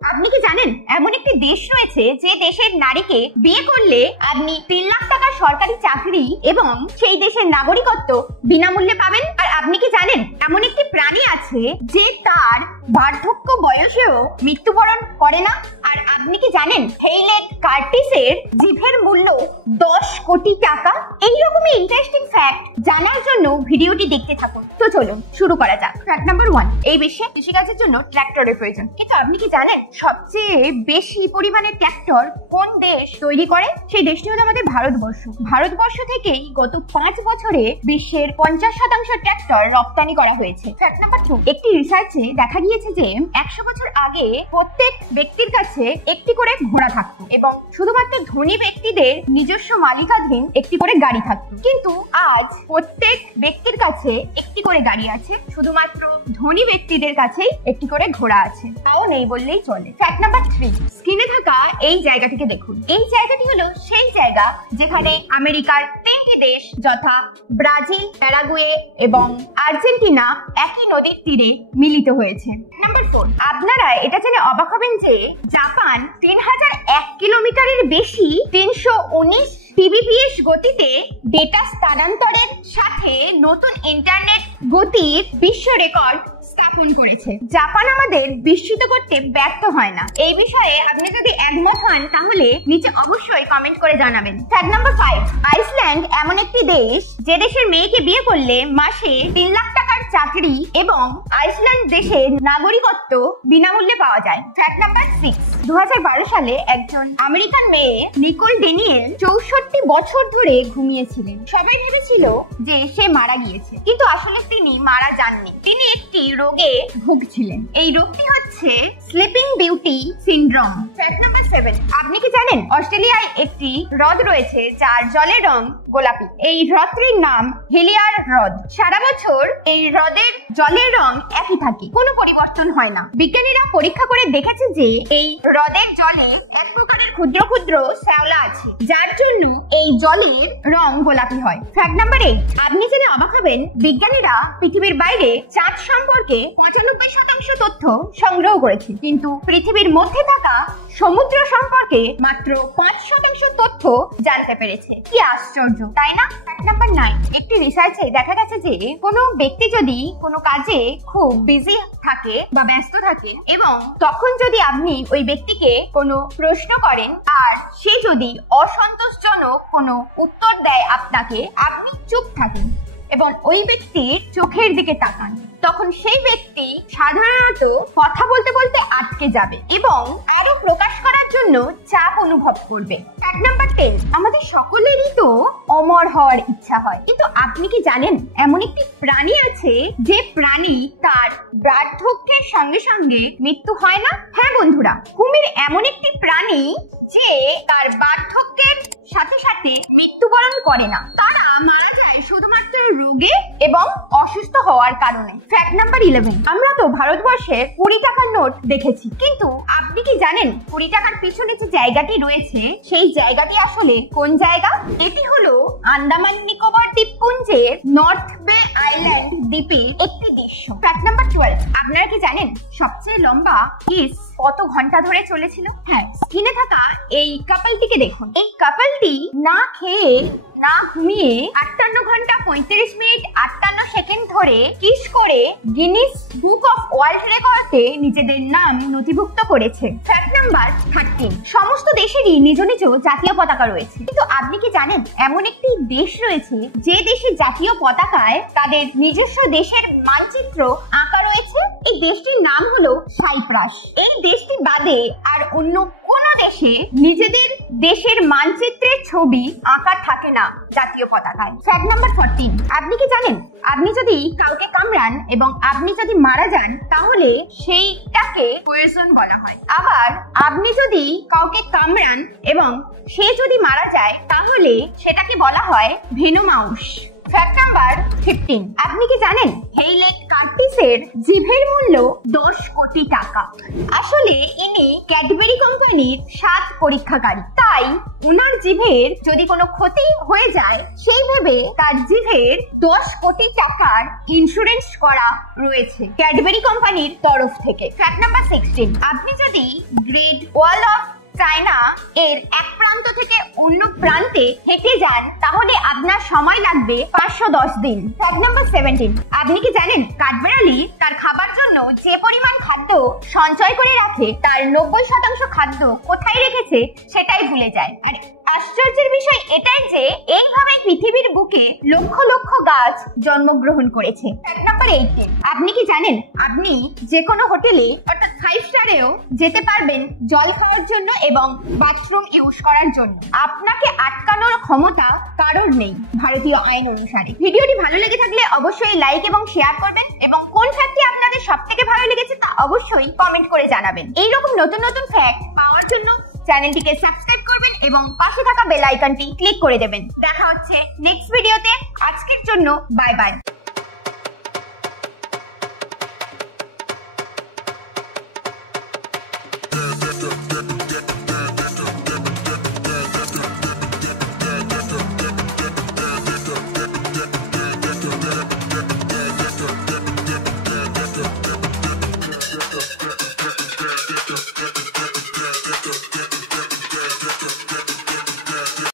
আপনি কি জানেন এমন একটি দেশ রয়েছে যে দেশের নারীকে বিয়ে করলে আপনি 3 লাখ টাকার সরকারি চাকরি এবং সেই দেশের নাগরিকত্ব বিনামূল্যে পাবেন? আর আপনি কি জানেন এমন একটি প্রাণী আছে যে তার বার্ধক্য বয়সেও মৃত্যুবরণ করে না? আর আপনি কি জানেন হেইলেট কার্টিসের জিভের মূল্য 10 কোটি টাকা? এইরকমই ইন্টারেস্টিং ফ্যাক্ট জানার জন্য ভিডিওটি দেখতে থাকুন। তো চলুন শুরু করা যাক। ফ্যাক্ট নাম্বার 1, এই বিশ্বে কৃষিকাজের জন্য ট্রাক্টরের প্রয়োজন। কিন্তু আপনি কি জানেন সবচেয়ে বেশি পরিমাণে ট্রাক্টর কোন দেশ তৈরি করে? সেই দেশটি হলো আমাদের ভারতবর্ষ। ভারতবর্ষ থেকেই গত 5 বছরে বিশ্বের 50% ট্রাক্টর রপ্তানি করা হয়েছে। ফ্যাক্ট নাম্বার 2, একটি রিসার্চে দেখা গিয়েছে যে 100 বছর আগে প্রত্যেক ব্যক্তির কাছে একটি করে ঘোড়া থাকতো এবং শুধুমাত্র ধনী ব্যক্তিদের নিজস্ব মালিকাধীন একটি করে গাড়ি থাকতো। কিন্তু আজ প্রত্যেক ব্যক্তির কাছে একটি করে গাড়ি আছে, শুধুমাত্র ধনী ব্যক্তিদের কাছেই একটি করে ঘোড়া আছে। তাও নেই বললেই চলে। ফ্যাক্ট নাম্বার 3, স্ক্রিনে থাকা এই জায়গাটিকে দেখুন। এই জায়গাটি হলো সেই জায়গা যেখানে আমেরিকার 3টি দেশ যথা ব্রাজিল, প্যারাগুয়ে এবং আর্জেন্টিনা একই নদীর তীরে মিলিত হয়েছে। নাম্বার 4, আপনারা এটা জেনে অবাক হবেন যে জাপান 3001 কিলোমিটারের বেশি 319 TBps গতিতে ডেটা স্থানান্তরের সাথে নতুন ইন্টারনেট গতির বিশ্ব রেকর্ড স্থাপন করেছে। জাপান আমাদের বিস্মিত করতে ব্যর্থ হয় না। এই বিষয়ে আপনি যদি একমত হন তাহলে নিচে অবশ্যই কমেন্ট করে জানাবেন। ফ্যাক্ট নাম্বার 5, আইসল্যান্ড এমন একটি দেশ যে দেশের মেয়েকে বিয়ে করলে মাসে 3 লাখ টাকার চাকরি এবং আইসল্যান্ড দেশের নাগরিকত্ব বিনামূল্যে পাওয়া যায়। ফ্যাক্ট নাম্বার 6, 2012 সালে একজন আমেরিকান মেয়ে নিকোল ড্যানিয়েল 64 বছর ধরে ঘুমিয়েছিলেন। সবাই ভেবেছিল যে সে মারা গিয়েছে, কিন্তু আসলে তিনি মারা যাননি। তিনি একটি রোগে ভুগছিলেন। এই রোগটি হচ্ছে sleeping beauty syndrome. Fact number 7, আপনি কি জানেন অস্ট্রেলিয়ায় একটি হ্রদ রয়েছে যার জলের রং গোলাপি? এই হ্রদটির নাম হিলিয়ার হ্রদ। সারা বছর এই হ্রদের জলের রং একই থাকে, কোনো পরিবর্তন হয় না। বিজ্ঞানীরা পরীক্ষা করে দেখেছে যে এই হ্রদের জলে এক প্রকারের ক্ষুদ্র ক্ষুদ্র শ্যাওলা আছে, যার জন্য এই জলের রং গোলাপি হয়। ফ্যাক্ট নাম্বার 8, আপনি জেনে অবাক হবেন বিজ্ঞানীরা পৃথিবীর বাইরে চাঁদ সম্পর্কে 95% তথ্য সংগ্রহ করেছে, কিন্তু পৃথিবীর মধ্যে থাকা সমুদ্র সম্পর্কে মাত্র 5% তথ্য জানতে পেরেছে। কি আশ্চর্য, তাই না? ফ্যাক্ট নাম্বার 9, একটি রিসার্চে দেখা গেছে যে কোনো ব্যক্তি যদি কোনো কাজে খুব বিজি থাকে বা ব্যস্ত থাকে এবং তখন যদি আপনি ওই ব্যক্তিকে কোনো প্রশ্ন করেন আর সে যদি অসন্তোষজনক কোনো উত্তর দেয় আপনাকে, আপনি চুপ থাকেন এবং ওই ব্যক্তির চোখের দিকে তাকান, তখন সেই ব্যক্তি সাধারণত কথা বলতে বলতে আটকে যাবে এবং আরো প্রকাশ করার জন্য চাপ অনুভব করবে। ফ্যাক্ট নাম্বার 10, আমাদের সকলেরই তো অমর হওয়ার ইচ্ছা হয়, কিন্তু আপনি কি জানেন এমন একটি প্রাণী আছে যে প্রাণী তার বার্ধক্যের সঙ্গে সঙ্গে মৃত্যু হয় না? হ্যাঁ বন্ধুরা, কুমির এমন একটি প্রাণী যে তার বার্ধক্যের সাথে সাথে মৃত্যুবরণ করে না। তারা মারা যায় শুধুমাত্র রোগে এবং অসুস্থ হওয়ার কারণে। ফ্যাক্ট নাম্বার 11, আমরা তো ভারতবর্ষের 20 টাকার নোট দেখেছি, কিন্তু আপনি কি জানেন 20 টাকার পিছনে যে জায়গাটি রয়েছে সেই জায়গাটি আসলে কোন জায়গা? এটি হলো আন্দামান নিকোবর দ্বীপপুঞ্জের নর্থ বে আইল্যান্ড দ্বীপের একটি দৃশ্য। ফ্যাক্ট নাম্বার 12, আপনারা কি জানেন সবচেয়ে লম্বা কিস কত ঘন্টা ধরে চলেছিল? হ্যাঁ, স্ক্রিনে থাকা এই কাপলটিকে দেখুন। এই কাপলটি না খেয়ে না ঘুমিয়ে 58 ঘন্টা 35 মিনিট 58 সেকেন্ড ধরে কিস করে গিনিস বুক অফ ওয়ার্ল্ড রেকর্ডে নিজেদের নাম নথিভুক্ত করেছে। ফ্যাক্ট নাম্বার 13, সমস্ত দেশেরই নিজ নিজ জাতীয় পতাকা রয়েছে, কিন্তু আপনি কি জানেন এমন একটি দেশ রয়েছে যে দেশের জাতীয় পতাকায় তাদের নিজস্ব দেশের মানচিত্র আঁকা রয়েছে? এই দেশটির নাম হলো সাইপ্রাস। এই দেশটি বাদে আর অন্য কোন দেশে নিজেদের দেশের মানচিত্রের ছবি আঁকা থাকে না জাতীয় পতাকায়। ফ্যাক্ট নাম্বার 14, আপনি কি জানেন আপনি যদি কাউকে কামড়ান এবং আপনি যদি মারা যান তাহলে সেইটাকে পয়জন বলা হয়। আবার আপনি যদি কাউকে কামড়ান এবং সে যদি মারা যায় তাহলে সেটাকে বলা হয় ভেনোমাউস। Fact number 15। আপনি কি জানেন হেইলেট কার্টিসের জিভের মূল্য 10 কোটি টাকা? আসলে ইনি ক্যাডবেরি কোম্পানির 7 পরীক্ষাকারী, তাই উনার জিভের যদি কোনো ক্ষতি হয়ে যায় সেই ভেবে তার জিভের 10 কোটি টাকার ইন্স্যুরেন্স করা রয়েছে ক্যাডবেরি কোম্পানির তরফ থেকে। Fact number 16। আপনি যদি গ্রেট ওয়াল অফ চায়না এর এক প্রান্ত থেকে অন্য প্রান্তে হেঁটে যান তাহলে আপনার সময় লাগবে 510 দিন। Fact number 17। আপনি কি জানেন কাঠবিড়ালি তার খাবার জন্য যে পরিমাণ খাদ্য সঞ্চয় করে রাখে তার 90% খাদ্য কোথায় রেখেছে সেটাই ভুলে যায়। আর আশ্চর্যের বিষয় এটাই যে এইভাবে পৃথিবীর বুকে লক্ষ লক্ষ গাছ জন্মগ্রহণ করেছে। Fact number 18। আপনি কি জানেন আপনি যে কোনো হোটেলে অর্থাৎ 5 স্টারেও যেতে পারবেন জল খাওয়ার জন্য এবং বাথরুম ইউজ করার জন্য। আপনাকে আটকানোর ক্ষমতা কারোর নেই ভারতীয় আইন অনুসারে। ভিডিওটি ভালো লেগে থাকলে অবশ্যই লাইক এবং শেয়ার করবেন এবং কোন ফ্যাক্টটি আপনাদের সবথেকে ভালো লেগেছে তা অবশ্যই কমেন্ট করে জানাবেন। এইরকম নতুন নতুন ফ্যাক্ট পাওয়ার জন্য চ্যানেলটিকে সাবস্ক্রাইব করবেন এবং পাশে থাকা বেল আইকনটি ক্লিক করে দেবেন। দেখা হচ্ছে নেক্সট ভিডিওতে। আজকের জন্য বাই বাই।